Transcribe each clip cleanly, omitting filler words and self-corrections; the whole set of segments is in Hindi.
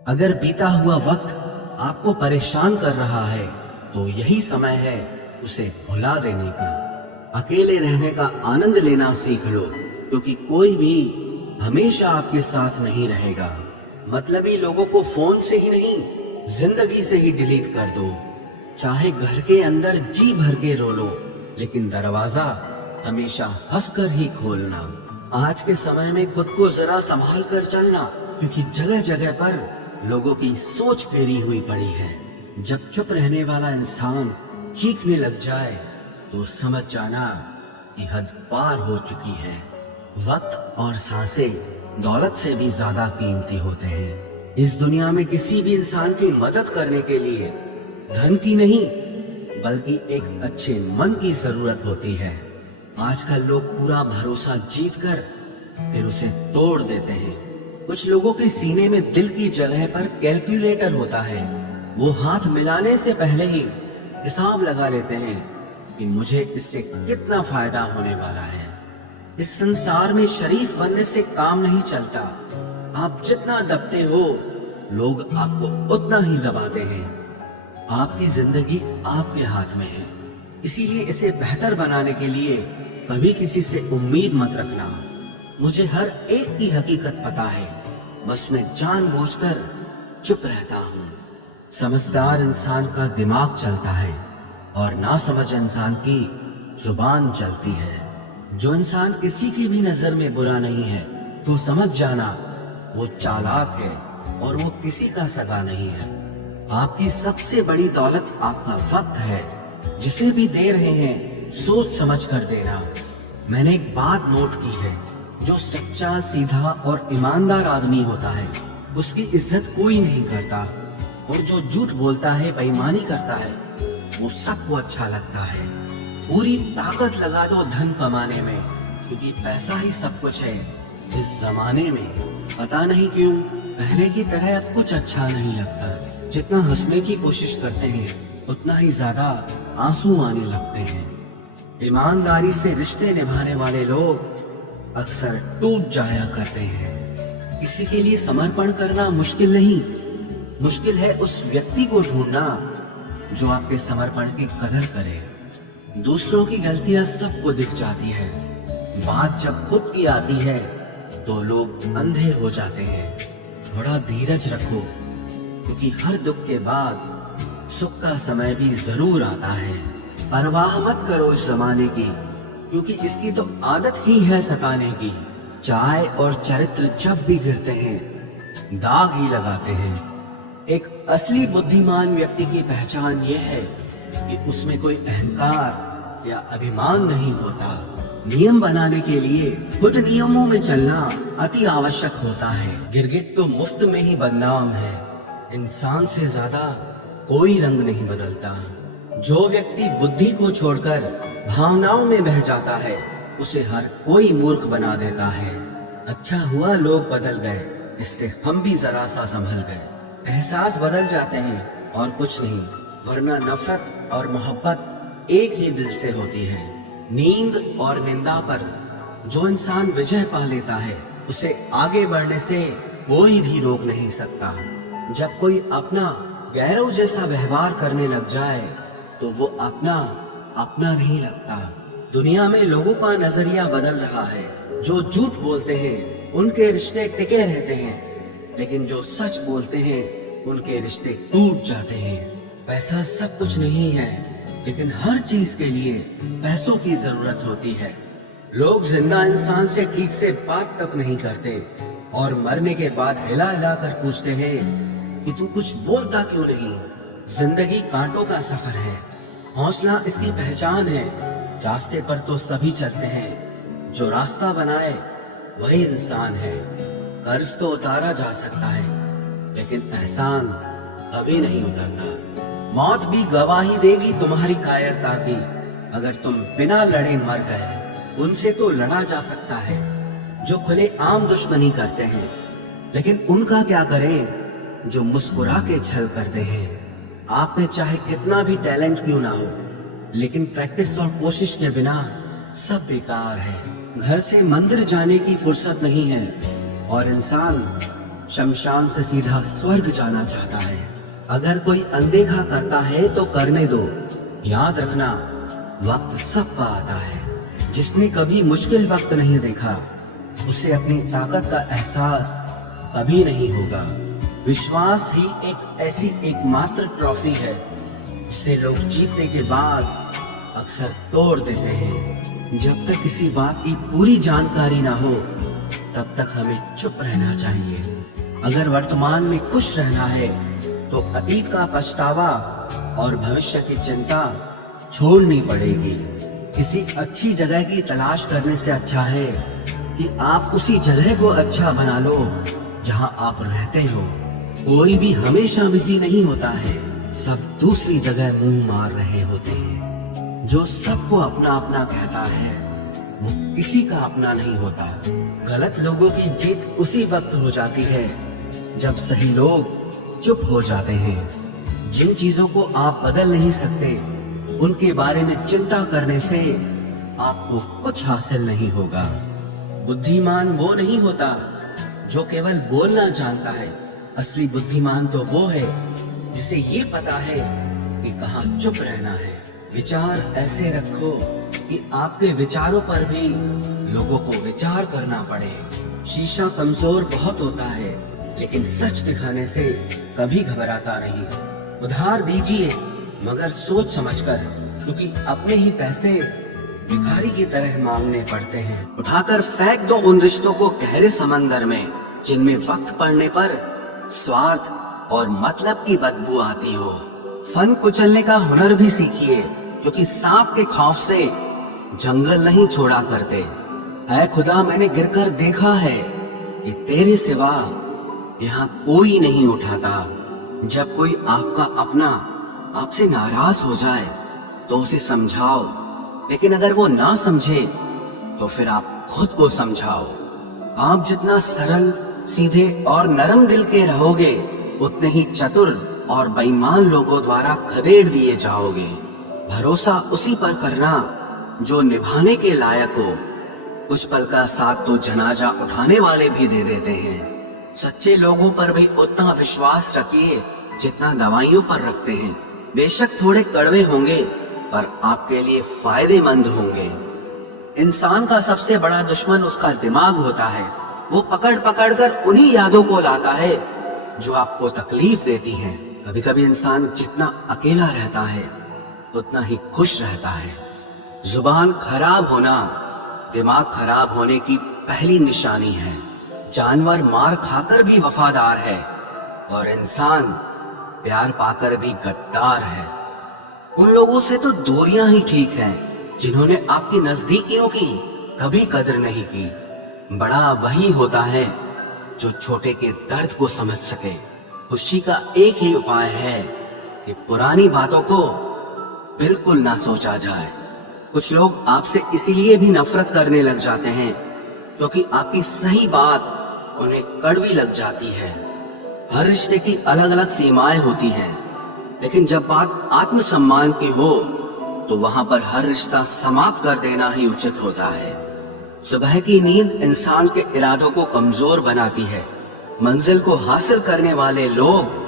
अगर बीता हुआ वक्त आपको परेशान कर रहा है तो यही समय है उसे भुला देने का। अकेले रहने का आनंद लेना सीख लो, क्योंकि कोई भी हमेशा आपके साथ नहीं रहेगा। मतलबी लोगों को फोन से ही नहीं, जिंदगी से ही डिलीट कर दो। चाहे घर के अंदर जी भर के रो लो, लेकिन दरवाजा हमेशा हंसकर ही खोलना। आज के समय में खुद को जरा संभाल कर चलना, क्योंकि जगह जगह पर लोगों की सोच फेरी हुई पड़ी है। जब चुप रहने वाला इंसान चीखने लग जाए तो समझ जाना कि हद पार हो चुकी है। वक्त और सांसें दौलत से भी ज्यादा कीमती होते हैं। इस दुनिया में किसी भी इंसान की मदद करने के लिए धन की नहीं, बल्कि एक अच्छे मन की जरूरत होती है। आजकल लोग पूरा भरोसा जीतकर फिर उसे तोड़ देते हैं। कुछ लोगों के सीने में दिल की जगह पर कैलकुलेटर होता है। वो हाथ मिलाने से पहले ही हिसाब लगा लेते हैं कि मुझे इससे कितना फायदा होने वाला है। इस संसार में शरीफ बनने से काम नहीं चलता। आप जितना दबते हो, लोग आपको उतना ही दबाते हैं। आपकी जिंदगी आपके हाथ में है, इसीलिए इसे बेहतर बनाने के लिए कभी किसी से उम्मीद मत रखना। मुझे हर एक की हकीकत पता है, बस मैं जानबूझकर चुप रहता हूँ। समझदार इंसान का दिमाग चलता है और नासमझ इंसान की जुबान चलती है। जो इंसान किसी की भी नजर में बुरा नहीं है तो समझ जाना वो चालाक है और वो किसी का सगा नहीं है। आपकी सबसे बड़ी दौलत आपका वक्त है। जिसे भी दे रहे हैं सोच समझ कर देना। मैंने एक बात नोट की है, जो सच्चा, सीधा और ईमानदार आदमी होता है उसकी इज्जत कोई नहीं करता, और जो झूठ बोलता है, बेईमानी करता है, वो सबको अच्छा लगता है। पूरी ताकत लगा दो धन कमाने में, क्योंकि पैसा ही सब कुछ है इस जमाने में। पता नहीं क्यों पहले की तरह अब कुछ अच्छा नहीं लगता। जितना हंसने की कोशिश करते हैं उतना ही ज्यादा आंसू आने लगते हैं। ईमानदारी से रिश्ते निभाने वाले लोग अक्सर टूट जाया करते हैं। किसी के लिए समर्पण करना मुश्किल नहीं, मुश्किल है उस व्यक्ति को ढूंढना जो आपके समर्पण की कदर करे। दूसरों की गलतियां सबको दिख जाती है, बात जब खुद की आती है तो लोग अंधे हो जाते हैं। थोड़ा धीरज रखो, क्योंकि हर दुख के बाद सुख का समय भी जरूर आता है। परवाह मत करो इस जमाने की, क्योंकि इसकी तो आदत ही है सताने की। चाय और चरित्र जब भी गिरते हैं दाग ही लगाते हैं। एक असली बुद्धिमान व्यक्ति की पहचान यह है कि उसमें कोई अहंकार या अभिमान नहीं होता। नियम बनाने के लिए खुद नियमों में चलना अति आवश्यक होता है। गिरगिट तो मुफ्त में ही बदनाम है। इंसान से ज्यादा कोई रंग नहीं बदलता। जो व्यक्ति बुद्धि को छोड़कर भावनाओं में बह जाता है उसे हर कोई मूर्ख बना देता है। अच्छा हुआ लोग बदल गए, इससे हम भी जरा सा संभल गए। एहसास बदल जाते हैं और कुछ नहीं, वरना नफरत और मोहब्बत एक ही दिल से होती है। नींद और निंदा पर जो इंसान विजय पा लेता है उसे आगे बढ़ने से कोई भी रोक नहीं सकता। जब कोई अपना गैरों जैसा व्यवहार करने लग जाए तो वो अपना अपना नहीं लगता। दुनिया में लोगों का नजरिया बदल रहा है। जो झूठ बोलते हैं उनके रिश्ते टिके रहते हैं, लेकिन जो सच बोलते हैं उनके रिश्ते टूट जाते हैं। पैसा सब कुछ नहीं है, लेकिन हर चीज के लिए पैसों की जरूरत होती है। लोग जिंदा इंसान से ठीक से बात तक नहीं करते और मरने के बाद हिला हिला कर पूछते हैं कि तू कुछ बोलता क्यों नहीं। जिंदगी कांटों का सफर है, हौसला इसकी पहचान है। रास्ते पर तो सभी चलते हैं, जो रास्ता बनाए वही इंसान है। कर्ज तो उतारा जा सकता है, लेकिन एहसान कभी नहीं उतरता। मौत भी गवाही देगी तुम्हारी कायरता की। अगर तुम बिना लड़े मर गए, उनसे तो लड़ा जा सकता है जो खुले आम दुश्मनी करते हैं, लेकिन उनका क्या करें जो मुस्कुरा के छल करते हैं। आप में चाहे कितना भी टैलेंट क्यों ना हो, लेकिन प्रैक्टिस और कोशिश के बिना सब बेकार है। घर से मंदिर जाने की फुर्सत नहीं है और इंसान शमशान से सीधा स्वर्ग जाना चाहता है। अगर कोई अनदेखा करता है तो करने दो। याद रखना, वक्त सबका आता है। जिसने कभी मुश्किल वक्त नहीं देखा, उसे अपनी ताकत का एहसास कभी नहीं होगा। विश्वास ही एक ऐसी एकमात्र ट्रॉफी है जिसे लोग जीतने के बाद अक्सर तोड़ देते हैं। जब तक किसी बात की पूरी जानकारी ना हो, तब तक हमें चुप रहना चाहिए। अगर वर्तमान में खुश रहना है तो अतीत का पछतावा और भविष्य की चिंता छोड़नी पड़ेगी। किसी अच्छी जगह की तलाश करने से अच्छा है कि आप उसी जगह को अच्छा बना लो जहां आप रहते हो। कोई भी हमेशा बिजी नहीं होता है, सब दूसरी जगह मुंह मार रहे होते हैं। जो सबको अपना अपना कहता है, वो किसी का अपना नहीं होता। गलत लोगों की जीत उसी वक्त हो जाती है जब सही लोग चुप हो जाते हैं। जिन चीजों को आप बदल नहीं सकते, उनके बारे में चिंता करने से आपको कुछ हासिल नहीं होगा। बुद्धिमान वो नहीं होता जो केवल बोलना जानता है। असली बुद्धिमान तो वो है जिसे ये पता है कि कहाँ चुप रहना है। विचार ऐसे रखो कि आपके विचारों पर भी लोगों को विचार करना पड़े। शीशा कमजोर बहुत होता है, लेकिन सच दिखाने से कभी घबराता नहीं। उधार दीजिए, मगर सोच समझकर, क्योंकि अपने ही पैसे भिखारी की तरह मांगने पड़ते हैं। उठाकर फेंक दो उन रिश्तों को गहरे समंदर में, जिनमें वक्त पड़ने पर स्वार्थ और मतलब की बदबू आती हो। फन कुचलने का हुनर भी सीखिए, क्योंकि सांप के खौफ से जंगल नहीं छोड़ा करते। ऐ खुदा, मैंने गिरकर देखा है कि तेरे सिवा यहाँ कोई नहीं उठाता। जब कोई आपका अपना आपसे नाराज हो जाए तो उसे समझाओ, लेकिन अगर वो ना समझे तो फिर आप खुद को समझाओ। आप जितना सरल, सीधे और नरम दिल के रहोगे, उतने ही चतुर और बेईमान लोगों द्वारा खदेड़ दिए जाओगे। भरोसा उसी पर करना जो निभाने के लायक हो। कुछ पल का साथ तो जनाजा उठाने वाले भी दे देते हैं। सच्चे लोगों पर भी उतना विश्वास रखिए जितना दवाइयों पर रखते हैं। बेशक थोड़े कड़वे होंगे, पर आपके लिए फायदेमंद होंगे। इंसान का सबसे बड़ा दुश्मन उसका दिमाग होता है। वो पकड़ पकड़ कर उन्हीं यादों को लाता है जो आपको तकलीफ देती हैं। कभी कभी इंसान जितना अकेला रहता है, उतना ही खुश रहता है। जुबान खराब होना दिमाग खराब होने की पहली निशानी है। जानवर मार खाकर भी वफादार है, और इंसान प्यार पाकर भी गद्दार है। उन लोगों से तो दूरियां ही ठीक हैं जिन्होंने आपकी नजदीकियों की कभी कदर नहीं की। बड़ा वही होता है जो छोटे के दर्द को समझ सके। खुशी का एक ही उपाय है कि पुरानी बातों को बिल्कुल ना सोचा जाए। कुछ लोग आपसे इसीलिए भी नफरत करने लग जाते हैं क्योंकि आपकी सही बात उन्हें कड़वी लग जाती है। हर रिश्ते की अलग अलग सीमाएं होती हैं, लेकिन जब बात आत्मसम्मान की हो तो वहां पर हर रिश्ता समाप्त कर देना ही उचित होता है। सुबह की नींद इंसान के इरादों को कमजोर बनाती है। मंजिल को हासिल करने वाले लोग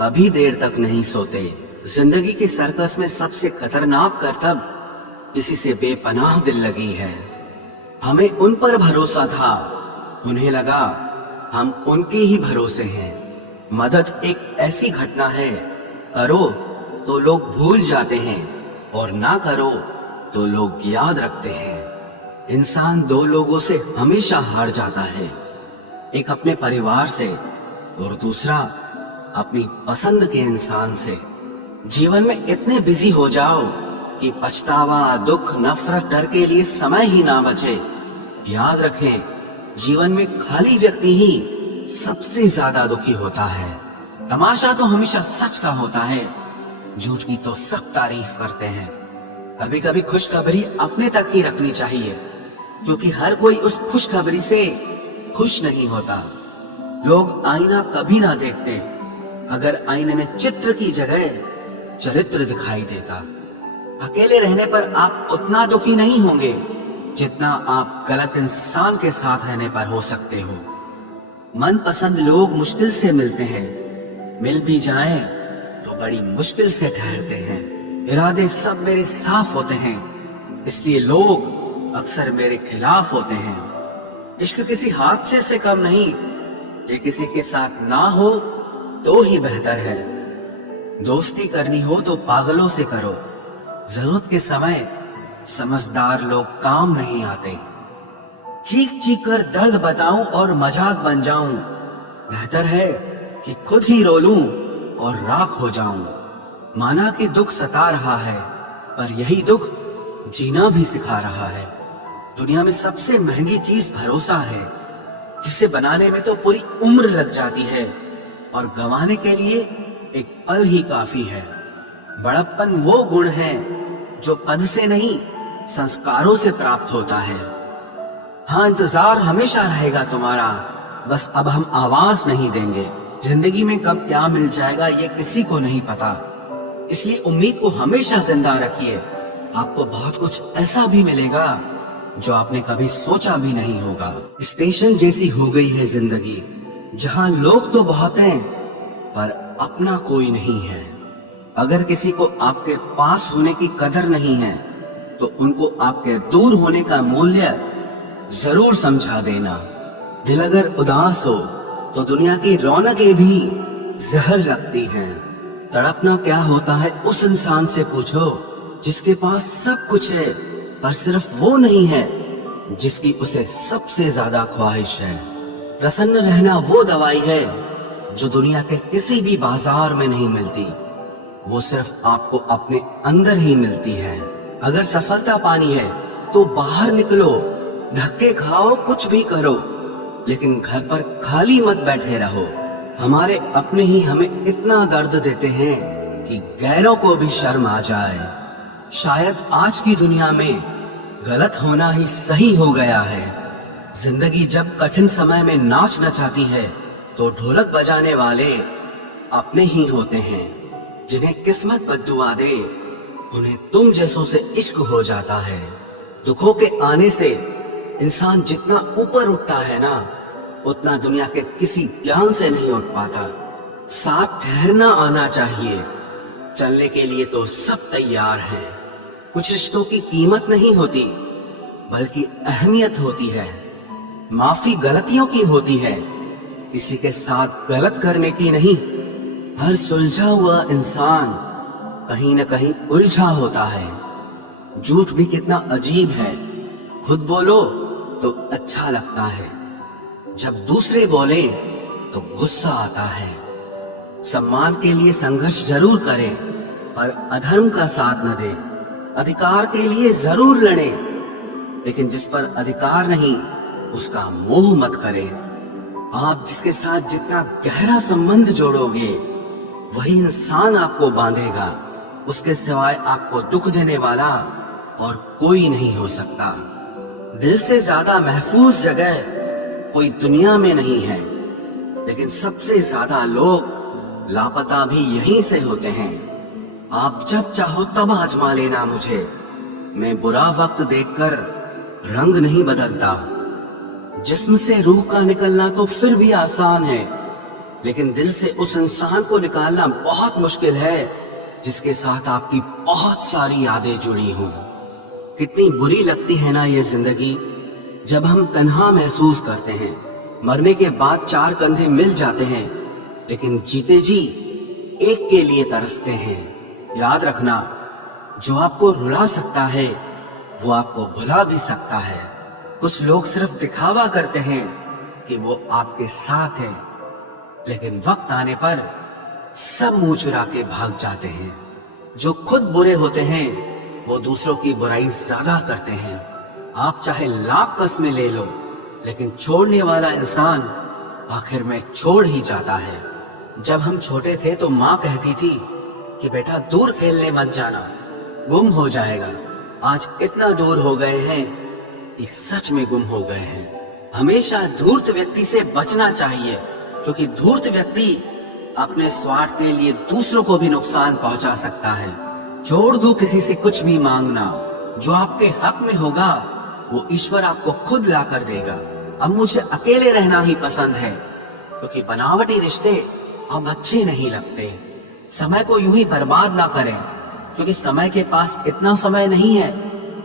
कभी देर तक नहीं सोते। जिंदगी के सर्कस में सबसे खतरनाक करतब किसी से बेपनाह दिल लगी है। हमें उन पर भरोसा था, उन्हें लगा हम उनके ही भरोसे हैं। मदद एक ऐसी घटना है, करो तो लोग भूल जाते हैं और ना करो तो लोग याद रखते हैं। इंसान दो लोगों से हमेशा हार जाता है, एक अपने परिवार से और दूसरा अपनी पसंद के इंसान से। जीवन में इतने बिजी हो जाओ कि पछतावा, दुख, नफरत, डर के लिए समय ही ना बचे। याद रखें, जीवन में खाली व्यक्ति ही सबसे ज्यादा दुखी होता है। तमाशा तो हमेशा सच का होता है, झूठ की तो सब तारीफ करते हैं। कभी कभी खुशखबरी अपने तक ही रखनी चाहिए, क्योंकि हर कोई उस खुशखबरी से खुश नहीं होता। लोग आईना कभी ना देखते, अगर आईने में चित्र की जगह चरित्र दिखाई देता। अकेले रहने पर आप उतना दुखी नहीं होंगे जितना आप गलत इंसान के साथ रहने पर हो सकते हो। मनपसंद लोग मुश्किल से मिलते हैं, मिल भी जाएं तो बड़ी मुश्किल से ठहरते हैं। इरादे सब मेरे साफ होते हैं, इसलिए लोग अक्सर मेरे खिलाफ होते हैं। इश्क किसी हादसे से कम नहीं, ये किसी के साथ ना हो तो ही बेहतर है। दोस्ती करनी हो तो पागलों से करो, जरूरत के समय समझदार लोग काम नहीं आते। चीख चीख कर दर्द बताऊं और मजाक बन जाऊं, बेहतर है कि खुद ही रो लूं और राख हो जाऊं। माना कि दुख सता रहा है, पर यही दुख जीना भी सिखा रहा है। दुनिया में सबसे महंगी चीज भरोसा है, जिसे बनाने में तो पूरी उम्र लग जाती है और गंवाने के लिए एक पल ही काफी है। बड़प्पन वो गुण है जो पद से नहीं संस्कारों से प्राप्त होता है। हाँ, इंतजार हमेशा रहेगा तुम्हारा, बस अब हम आवाज नहीं देंगे। जिंदगी में कब क्या मिल जाएगा ये किसी को नहीं पता, इसलिए उम्मीद को हमेशा जिंदा रखिए। आपको बहुत कुछ ऐसा भी मिलेगा जो आपने कभी सोचा भी नहीं होगा। स्टेशन जैसी हो गई है जिंदगी, जहाँ लोग तो बहुत हैं पर अपना कोई नहीं है। अगर किसी को आपके पास होने की कदर नहीं है तो उनको आपके दूर होने का मूल्य जरूर समझा देना। दिल अगर उदास हो तो दुनिया की रौनकें भी जहर लगती हैं। तड़पना क्या होता है उस इंसान से पूछो जिसके पास सब कुछ है, पर सिर्फ वो नहीं है जिसकी उसे सबसे ज्यादा ख्वाहिश है। प्रसन्न रहना वो दवाई है जो दुनिया के किसी भी बाजार में नहीं मिलती, वो सिर्फ आपको अपने अंदर ही मिलती है। अगर सफलता पानी है तो बाहर निकलो, धक्के खाओ, कुछ भी करो, लेकिन घर पर खाली मत बैठे रहो। हमारे अपने ही हमें इतना दर्द देते हैं कि गैरों को भी शर्म आ जाए। शायद आज की दुनिया में गलत होना ही सही हो गया है। जिंदगी जब कठिन समय में नाच नचाती है तो ढोलक बजाने वाले अपने ही होते हैं। जिन्हें किस्मत बद्दुआ दे उन्हें तुम जैसों से इश्क हो जाता है। दुखों के आने से इंसान जितना ऊपर उठता है ना, उतना दुनिया के किसी ज्ञान से नहीं उठ पाता। साथ ठहरना आना चाहिए, चलने के लिए तो सब तैयार हैं। कुछ रिश्तों की कीमत नहीं होती बल्कि अहमियत होती है। माफी गलतियों की होती है, किसी के साथ गलत करने की नहीं। हर सुलझा हुआ इंसान कहीं न कहीं उलझा होता है। झूठ भी कितना अजीब है, खुद बोलो तो अच्छा लगता है, जब दूसरे बोले तो गुस्सा आता है। सम्मान के लिए संघर्ष जरूर करें, पर अधर्म का साथ न दें। अधिकार के लिए जरूर लड़ें, लेकिन जिस पर अधिकार नहीं उसका मोह मत करें। आप जिसके साथ जितना गहरा संबंध जोड़ोगे वही इंसान आपको बांधेगा। उसके सिवाय आपको दुख देने वाला और कोई नहीं हो सकता। दिल से ज्यादा महफूज जगह कोई दुनिया में नहीं है, लेकिन सबसे ज्यादा लोग लापता भी यहीं से होते हैं। आप जब चाहो तब आजमा लेना मुझे, मैं बुरा वक्त देखकर रंग नहीं बदलता। जिस्म से रूह का निकलना तो फिर भी आसान है, लेकिन दिल से उस इंसान को निकालना बहुत मुश्किल है जिसके साथ आपकी बहुत सारी यादें जुड़ी हों। कितनी बुरी लगती है ना ये जिंदगी, जब हम तन्हा महसूस करते हैं। मरने के बाद चार कंधे मिल जाते हैं, लेकिन जीते जी एक के लिए तरसते हैं। याद रखना, जो आपको रुला सकता है वो आपको भुला भी सकता है। कुछ लोग सिर्फ दिखावा करते हैं कि वो आपके साथ है, लेकिन वक्त आने पर सब मुंह चुरा के भाग जाते हैं। जो खुद बुरे होते हैं वो दूसरों की बुराई ज्यादा करते हैं। आप चाहे लाख कस्में ले लो, लेकिन छोड़ने वाला इंसान आखिर में छोड़ ही जाता है। जब हम छोटे थे तो माँ कहती थी कि बेटा दूर खेलने मत जाना, गुम हो जाएगा। आज इतना दूर हो गए हैं कि सच में गुम हो गए हैं। हमेशा धूर्त व्यक्ति से बचना चाहिए, क्योंकि धूर्त व्यक्ति अपने स्वार्थ के लिए दूसरों को भी नुकसान पहुंचा सकता है। छोड़ दो किसी से कुछ भी मांगना, जो आपके हक में होगा वो ईश्वर आपको खुद ला कर देगा। अब मुझे अकेले रहना ही पसंद है, क्योंकि बनावटी रिश्ते अब अच्छे नहीं लगते। समय को यूं ही बर्बाद ना करें, क्योंकि समय के पास इतना समय नहीं है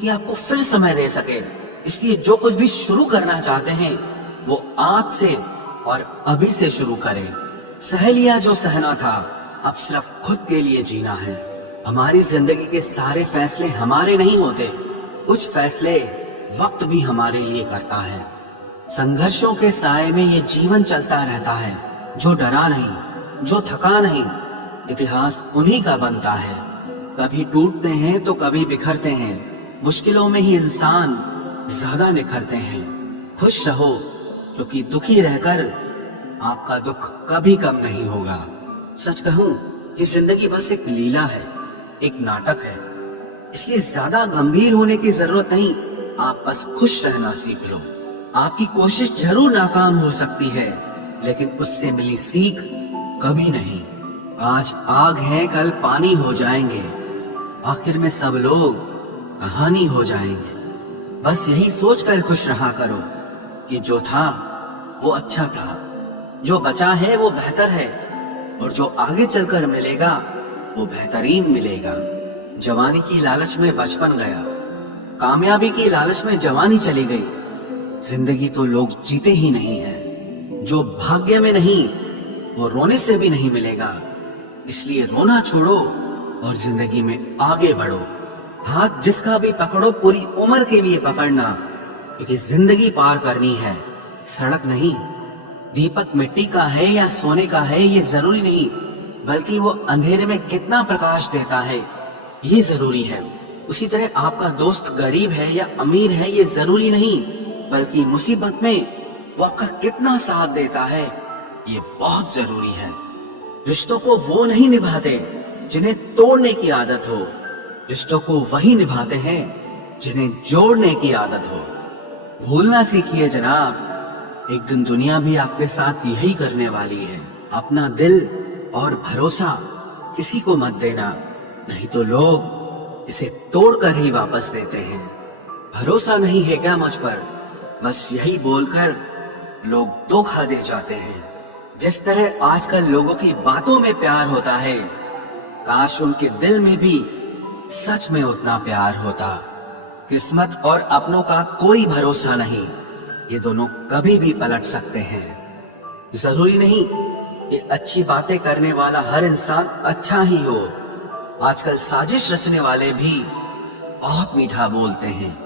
कि आपको फिर समय दे सके। इसलिए जो कुछ भी शुरू करना चाहते हैं वो आज से और अभी से शुरू करें। सह लिया जो सहना था, अब सिर्फ खुद के लिए जीना है। हमारी जिंदगी के सारे फैसले हमारे नहीं होते, कुछ फैसले वक्त भी हमारे लिए करता है। संघर्षों के साए में ये जीवन चलता रहता है। जो डरा नहीं, जो थका नहीं, इतिहास उन्हीं का बनता है। कभी टूटते हैं तो कभी बिखरते हैं, मुश्किलों में ही इंसान ज्यादा निखरते हैं। खुश रहो, क्योंकि दुखी रहकर आपका दुख कभी कम नहीं होगा। सच कहूं, ये जिंदगी बस एक लीला है, एक नाटक है। इसलिए ज्यादा गंभीर होने की जरूरत नहीं, आप बस खुश रहना सीख लो। आपकी कोशिश जरूर नाकाम हो सकती है, लेकिन उससे मिली सीख कभी नहीं। आज आग है, कल पानी हो जाएंगे, आखिर में सब लोग कहानी हो जाएंगे। बस यही सोचकर खुश रहा करो कि जो था वो अच्छा था, जो बचा है वो बेहतर है, और जो आगे चलकर मिलेगा वो बेहतरीन मिलेगा। जवानी की लालच में बचपन गया, कामयाबी की लालच में जवानी चली गई। जिंदगी तो लोग जीते ही नहीं है। जो भाग्य में नहीं वो रोने से भी नहीं मिलेगा। इसलिए रोना छोड़ो और जिंदगी में आगे बढ़ो। हाथ जिसका भी पकड़ो पूरी उम्र के लिए पकड़ना, क्योंकि जिंदगी पार करनी है, सड़क नहीं। दीपक मिट्टी का है या सोने का है ये जरूरी नहीं, बल्कि वो अंधेरे में कितना प्रकाश देता है ये जरूरी है। उसी तरह आपका दोस्त गरीब है या अमीर है ये जरूरी नहीं, बल्कि मुसीबत में वो आपका कितना साथ देता है ये बहुत जरूरी है। रिश्तों को वो नहीं निभाते जिन्हें तोड़ने की आदत हो, रिश्तों को वही निभाते हैं जिन्हें जोड़ने की आदत हो। भूलना सीखिए जनाब, एक दिन दुनिया भी आपके साथ यही करने वाली है। अपना दिल और भरोसा किसी को मत देना, नहीं तो लोग इसे तोड़कर ही वापस देते हैं। भरोसा नहीं है क्या मुझ पर, बस यही बोलकर लोग धोखा दे जाते हैं। जिस तरह आजकल लोगों की बातों में प्यार होता है, काश उनके दिल में भी सच में उतना प्यार होता। किस्मत और अपनों का कोई भरोसा नहीं, ये दोनों कभी भी पलट सकते हैं। जरूरी नहीं ये अच्छी बातें करने वाला हर इंसान अच्छा ही हो। आजकल साजिश रचने वाले भी बहुत मीठा बोलते हैं।